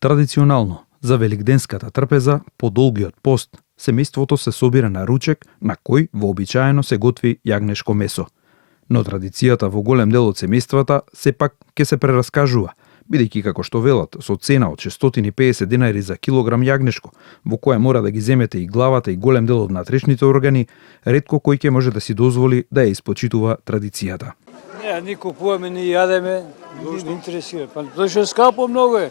Традиционално, за великденската трпеза, по долгиот пост, семејството се собира на ручек на кој вообичаено се готви јагнешко месо. Но традицијата во голем дел од семејствата сепак ќе се прераскажува, бидејќи како што велат, со цена од 650 денари за килограм јагнешко, во која мора да ги земете и главата и голем дел од внатрешните органи, ретко кој ќе може да си дозволи да ја испочитува традицијата. Не, ни купуваме, ни јадеме, не интересира. Па зашто скапо многу е.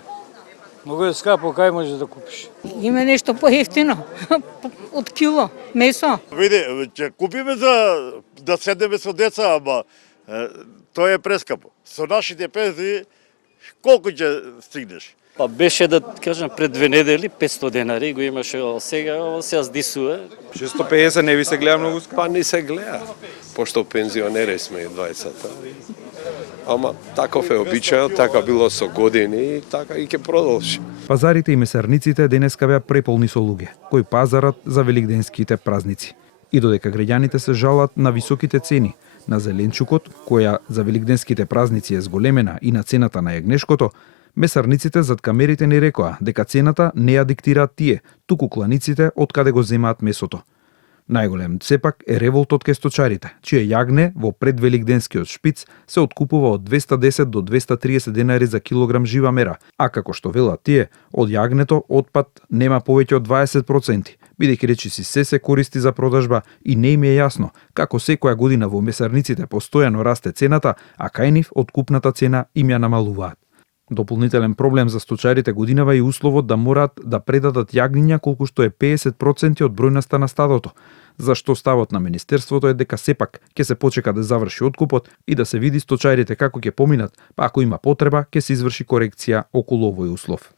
Многу е скапо, кај може да купиш? Има нешто поевтино од кило месо. Види, ќе купиме за да седеме со деца, ама тоа е прескапо. Со нашите пензии колку ќе стигнеш? Па беше да кажам пред 2 недели 500 денари го имаше сега здисува. 650 не ви се гледа многу скапо? Па не се гледа, пошто пензионери сме двајцата. Ама таков е обичајот, така било со години и така и ќе продолжи. Пазарите и месарниците денеска беа преполни со луѓе, кои пазарат за великденските празници. И додека граѓаните се жалат на високите цени, на зеленчукот, која за великденските празници е зголемена, и на цената на јагнешкото, месарниците зад камерите ни рекоа дека цената не ја диктираат тие, туку кланиците од каде го земаат месото. Најголем сепак е револтот кај сточарите, чие јагне во предвеликденскиот шпиц се откупува од 210 до 230 денари за килограм жива мера, а како што велат тие, од јагнето отпад нема повеќе од 20%, бидејќи речиси се користи за продажба и не им е јасно како секоја година во месарниците постојано расте цената, а кај нив откупната цена им ја намалуваат. Дополнителен проблем за сточарите годинава и условот да мораат да предадат јагниња колку што е 50% од бројноста на стадото, зашто ставот на Министерството е дека сепак ќе се почека да заврши откупот и да се види сточарите како ќе поминат, па ако има потреба ќе се изврши корекција околу овој услов.